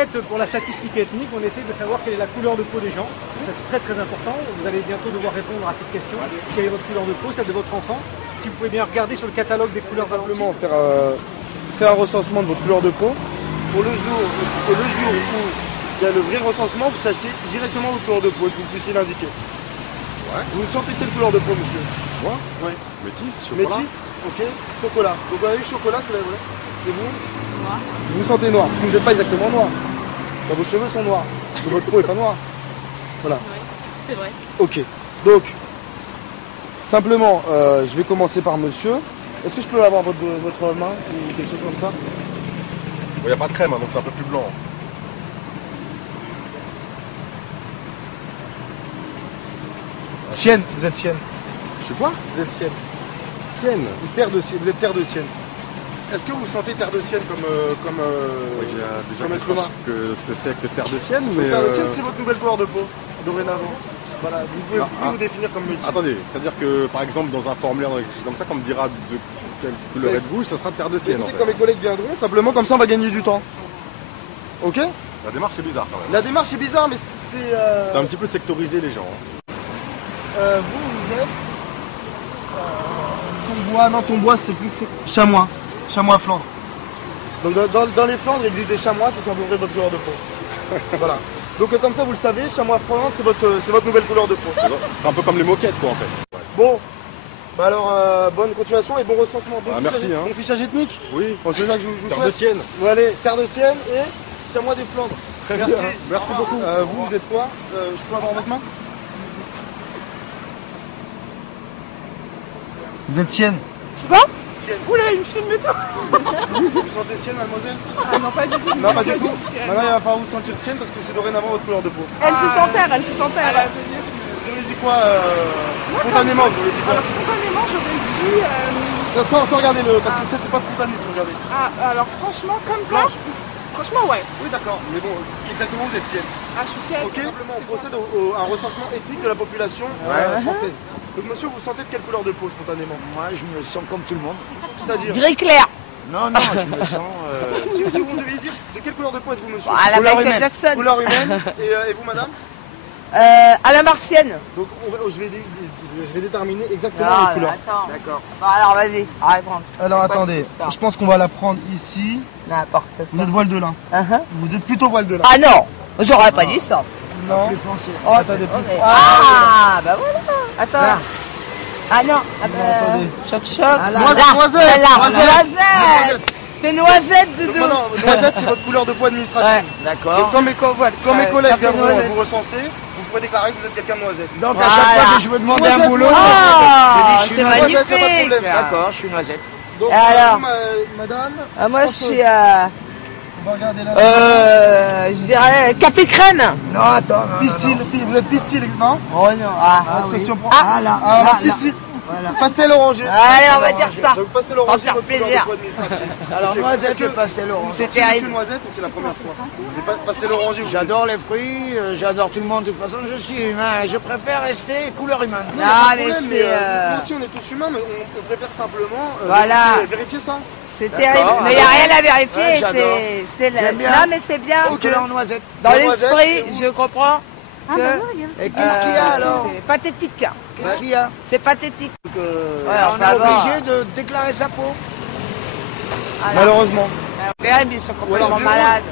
Pour la statistique ethnique, on essaie de savoir quelle est la couleur de peau des gens. Ça, c'est très très important. Vous allez bientôt devoir répondre à cette question. Quelle est votre couleur de peau, celle de votre enfant? Si vous pouvez bien regarder sur le catalogue des couleurs simplement faire un recensement de votre couleur de peau. Pour le jour où il y a le vrai recensement, vous sachiez directement votre couleur de peau et que vous puissiez l'indiquer. Ouais. Vous sentez quelle couleur de peau, monsieur? Moi? Oui. Métis, chocolat. Métis, ok. Chocolat. Donc vous avez eu chocolat, c'est la vraie. Et vous? Noir. Vous vous sentez noir, parce que vous n'êtes pas exactement noir. Enfin, vos cheveux sont noirs, parce que votre peau n'est pas noire. Voilà. Oui, c'est vrai. Ok. Donc, simplement, je vais commencer par monsieur. Est-ce que je peux avoir votre main ou quelque chose comme ça? Il n'y a pas de crème, hein, donc c'est un peu plus blanc. Sienne, vous êtes sienne. Je sais quoi? Vous êtes sienne. Sienne. Terre de sienne. Vous êtes terre de sienne. Est-ce que vous sentez terre de sienne comme Oui, j'ai déjà vu ce que c'est que terre de sienne, mais... Terre de sienne, c'est votre nouvelle couleur de peau, dorénavant. Voilà, vous pouvez vous définir comme métis. Attendez, c'est-à-dire que par exemple dans un formulaire, dans quelque chose comme ça, quand on me dira de quelle couleur êtes-vous, ça sera terre de sienne. Écoutez, quand mes collègues viendront, simplement comme ça on va gagner du temps. Ok? La démarche est bizarre quand même. La démarche est bizarre, mais c'est... C'est un petit peu sectoriser les gens. Vous êtes... Tombois, non Tombois c'est plus... Chamois. Chamois Flandre. Donc dans les Flandres, il existe des chamois qui sont entourés de votre couleur de peau. Voilà. Donc comme ça vous le savez, chamois Flandre, c'est votre nouvelle couleur de peau. Ce sera un peu comme les moquettes quoi en fait. Bon. Bah alors bonne continuation et bon recensement. Bon merci. Bon fichage ethnique. Oui. Bon, c'est ça que je vous Terre souhaite. de Sienne. Bon, allez, terre de Sienne et chamois des Flandres. Très merci. bien. Merci beaucoup. Vous êtes quoi? Je peux avoir votre main? Vous êtes Sienne. Tu vois? Sienne. Oula, il me filme pas. Vous sentez Sienne, mademoiselle? Ah non, pas du tout. Non, pas du tout. Maintenant, il va falloir vous sentir Sienne parce que c'est dorénavant votre couleur de peau. Elle se sent terre, elle se sent terre. Vous avez dit quoi spontanément, vous avez dit quoi? Alors spontanément, j'aurais dit... Sans regarder parce que ça, c'est pas spontané si vous regardez. Ah, alors franchement, comme ça... Blanche. Franchement, ouais. Oui, d'accord. Mais bon, exactement, vous êtes Sienne. Ah, je suis sienne. Ok, simplement, on procède à un recensement ethnique de la population française. Donc, monsieur, vous sentez de quelle couleur de peau spontanément? Moi, je me sens comme tout le monde. C'est-à-dire? Gris clair. Non, non, je me sens... Si vous deviez dire de quelle couleur de peau êtes-vous, monsieur? À la Couleur Michael humaine. Jackson. Couleur humaine. Et vous, madame? À la martienne. Donc, je vais déterminer exactement les couleurs. Attends. D'accord. Bon, alors vas-y, raconte. Alors, C'est quoi attendez. ça Je pense qu'on va la prendre ici. N'importe quoi. Vous êtes voile de lin. Vous êtes plutôt voile de lin. Ah non, j'aurais pas dit ça. Non. Plus foncé. Oh, Attendez, plus fort. Ah, bah voilà. Attends. Ah non, attendez. choc. Noisette. Noisette. C'est noisette, Donc, Doudou. non, noisette, c'est votre couleur de peau administrative. Ouais, D'accord. Donc, quand mes collègues viendront noisette. vous recenser, vous pouvez déclarer que vous êtes quelqu'un de noisette. Donc, à chaque fois que je me demande un boulot, Ah, je dis, je suis c'est noisette, Noisette, y a pas de magnifique. problème. D'accord, je suis noisette. Donc, Et alors madame, Ah, moi, je pense suis, on va regarder là. je dirais café crème. Non, attends. non, Pistil, vous êtes pistil, non? Oh non, ah. Association pro- Ah, là, Ah, là, pistil. Voilà. Pastel orangé. Allez, on va dire ça. Donc pastel va orangé, faire votre couleur plaisir. de peau administrative. Alors, Ok. noisette Est-ce que et pastel orange. C'est monsieur terrible. noisette ou c'est la première fois? Pastel orangé, vous J'adore les fruits, j'adore tout le monde. De toute façon, je suis humain. Je préfère rester couleur humaine. Non, il y a pas de mais problème, c'est, nous aussi on est tous humains, mais on préfère simplement Voilà. vérifier ça. C'est D'accord, terrible. Mais il n'y a alors. rien à vérifier. Ouais, j'adore. C'est J'aime bien. Non, mais c'est bien. Ok. Couleur noisette. Dans La noisette, l'esprit, et je comprends que. Et qu'est-ce qu'il y a alors? C'est pathétique. Qu'est-ce qu'il y a? C'est pathétique. On enfin, est bon. obligé de déclarer sa peau. Alors, Malheureusement. terrible, ils sont complètement alors, malades.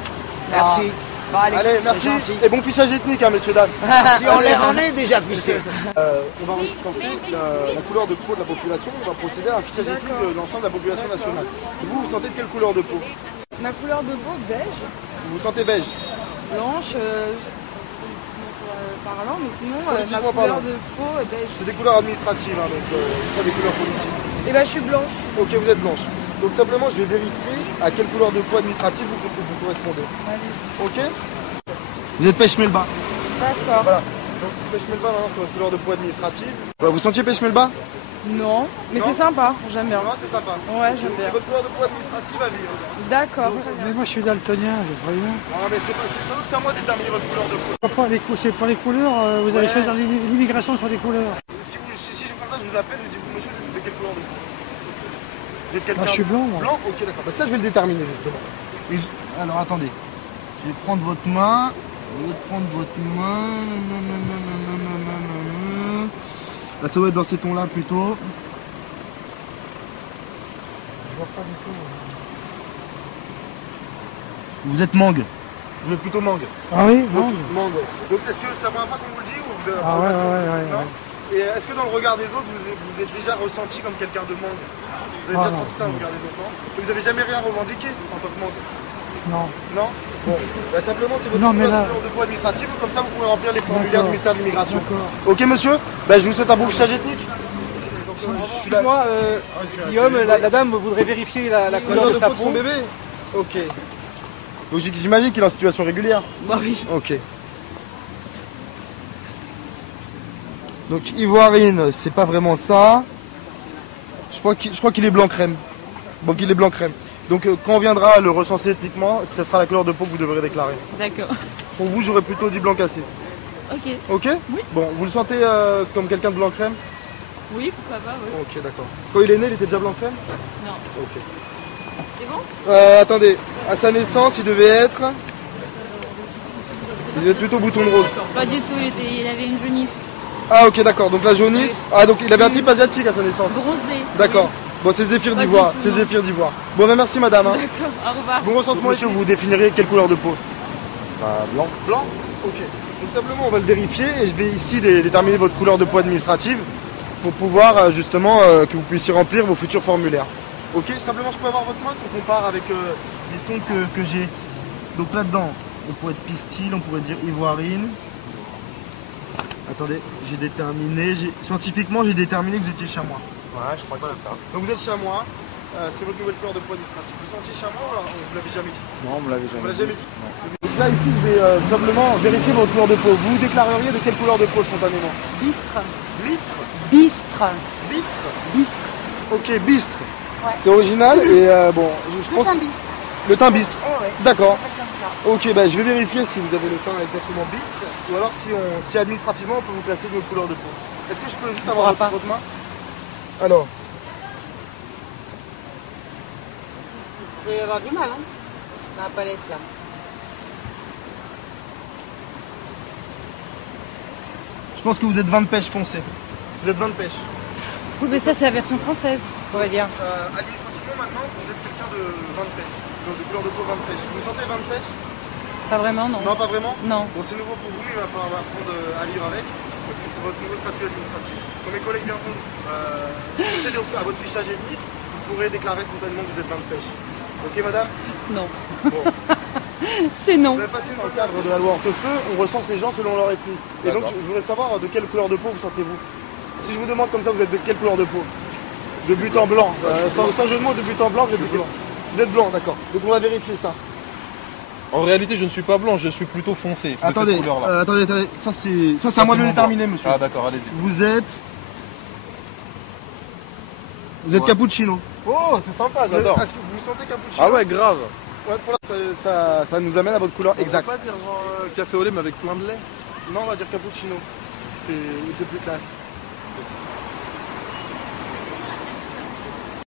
Merci. Non. Bon, Allez, c'est merci. gentil. Et bon fichage ethnique, hein, messieurs, dames. Si on est déjà fiché. On va recenser la couleur de peau de la population. On va procéder à un fichage ethnique de l'ensemble de la population nationale. Et vous, vous sentez de quelle couleur de peau? Ma couleur de peau, beige, Vous vous sentez beige? blanche, parlant, mais sinon, ma Politiquement couleur parlant. de peau est beige. C'est des couleurs administratives, hein, donc pas des couleurs politiques. Et ben, je suis blanche. Ok, vous êtes blanche. Donc simplement, je vais vérifier à quelle couleur de peau administrative vous correspondez. Ok? Vous êtes pêche-melba. D'accord. Voilà. Donc pêche-melba, maintenant, c'est votre couleur de peau administrative. Vous sentiez pêche-melba? Non, mais Non. c'est sympa, j'aime bien. Non, c'est sympa. Ouais, j'aime C'est bien. votre couleur de peau administrative à vivre. D'accord. Mais moi je suis daltonien, je vois rien. Non, mais c'est à moi de déterminer votre couleur de peau. C'est pas les couleurs, vous allez Ouais. choisir l'immigration sur les couleurs. Si je vous comme ça, je vous appelle, je dis, monsieur, vous êtes de quelle couleur de peau? Vous êtes quelqu'un Ah, je suis blanc, moi. Blanc? Ok, d'accord. Bah, ça, je vais le déterminer, justement. Alors, attendez. Je vais prendre votre main. Là, ça doit être dans ces tons-là plutôt. Je vois pas du tout. Vous êtes mangue. Vous êtes plutôt mangue. Ah oui, Donc, mangue. Donc, est-ce que c'est la première fois qu'on vous le dit ou vous avez Ah ouais. Non. Et est-ce que dans le regard des autres, vous êtes déjà ressenti comme quelqu'un de mangue? Vous avez déjà senti ça au regard des autres, non? Et vous avez jamais rien revendiqué en tant que mangue? Non. Non. Bon, bah simplement c'est votre couleur de peau administrative, comme ça vous pouvez remplir les formulaires du ministère de l'Immigration. Ok monsieur, bah, je vous souhaite un bon fichage ethnique. Excuse-moi, Guillaume, la dame voudrait vérifier la couleur de sa peau de peau. son bébé. Ok. Donc j'imagine qu'il est en situation régulière. Bah oui. Ok. Donc ivoirine, c'est pas vraiment ça. Je crois qu'il est blanc crème. Donc il est blanc crème. Donc quand on viendra le recenser ethniquement, ce sera la couleur de peau que vous devrez déclarer. D'accord. Pour vous, j'aurais plutôt dit blanc cassé. Ok. Ok? Oui. Bon, vous le sentez comme quelqu'un de blanc crème? Oui, pourquoi pas, oui. Ok, d'accord. Quand il est né, il était déjà blanc crème? Non. Ok. C'est bon? Attendez, à sa naissance, il devait être plutôt bouton de rose. Pas du tout, il avait une jaunisse. Ah ok, d'accord, donc la jaunisse. Ah donc il avait un type asiatique à sa naissance. Bronzée. D'accord. Bon, c'est Zéphyr Pas d'Ivoire, du tout, c'est non. Zéphyr d'Ivoire. Bon, ben merci madame. Hein. D'accord, au revoir. Bon recensement, monsieur, vous définirez quelle couleur de peau? Blanc. Blanc? Ok. Donc simplement, on va le vérifier et je vais ici déterminer votre couleur de peau administrative pour pouvoir justement que vous puissiez remplir vos futurs formulaires. Ok, simplement, je peux avoir votre main qu'on compare avec les tons que j'ai. Donc là-dedans, on pourrait être pistil, on pourrait dire ivoirine. Attendez, j'ai déterminé, scientifiquement, j'ai déterminé que vous étiez chamois. Ouais, je crois que c'est ça. Donc vous êtes chamois, c'est votre nouvelle couleur de peau administrative. Vous sentiez chamois ou alors vous l'avez jamais dit? Non, on me l'avait Vous jamais l'avez dit. jamais dit? Donc là, ici, je vais simplement vérifier votre couleur de peau. Vous vous déclareriez de quelle couleur de peau spontanément? Bistre. Bistre? Bistre. Bistre? Bistre. Ok, bistre. Ouais. C'est original et bon, je pense... bistre. Le teint bistre. Eh ouais. D'accord. Comme ça. Ok, bah, je vais vérifier si vous avez le teint exactement bistre ou alors si administrativement on peut vous classer de votre couleur de peau. Est-ce que je peux juste avoir votre main? Alors. Vous allez avoir du mal, hein, dans la palette là. Je pense que vous êtes vin de pêche foncé. Vous êtes vin de pêche. Oui, mais ça, c'est la version française, on va dire. Administrativement, maintenant, vous êtes quelqu'un de vin de pêche. Donc de couleur de peau vin de pêche. Vous sentez vin de pêche? Pas vraiment, non. Non, pas vraiment? Non. Bon, c'est nouveau pour vous, mais il va falloir apprendre à vivre avec. Parce que c'est votre nouveau statut administratif. Comme mes collègues viendront procéder à votre fichage ethnique, vous pourrez déclarer spontanément que vous êtes vin de pêche. Ok, madame? Non. Bon. C'est non. Vous avez passé dans le cadre de la loi Hortefeux, on recense les gens selon leur ethnie. Et donc, je voudrais savoir de quelle couleur de peau vous sentez-vous? Si je vous demande comme ça, vous êtes de quelle couleur de peau? De but en blanc. Sans jeu de mots, de but en blanc, vous êtes blanc. Vous êtes blanc, d'accord. Donc on va vérifier ça. En réalité, je ne suis pas blanc, je suis plutôt foncé. De Attendez, cette couleur-là. attendez. Ça c'est à moi de le mon déterminer, blanc. monsieur. Ah d'accord, allez-y. Vous êtes cappuccino. Oh, c'est sympa, j'adore. Est-ce que vous sentez cappuccino? Ah ouais, grave. Ouais, pour là, ça nous amène à votre couleur exacte. On peut pas dire genre café au lait mais avec plein de lait? Non, on va dire cappuccino. C'est plus classe.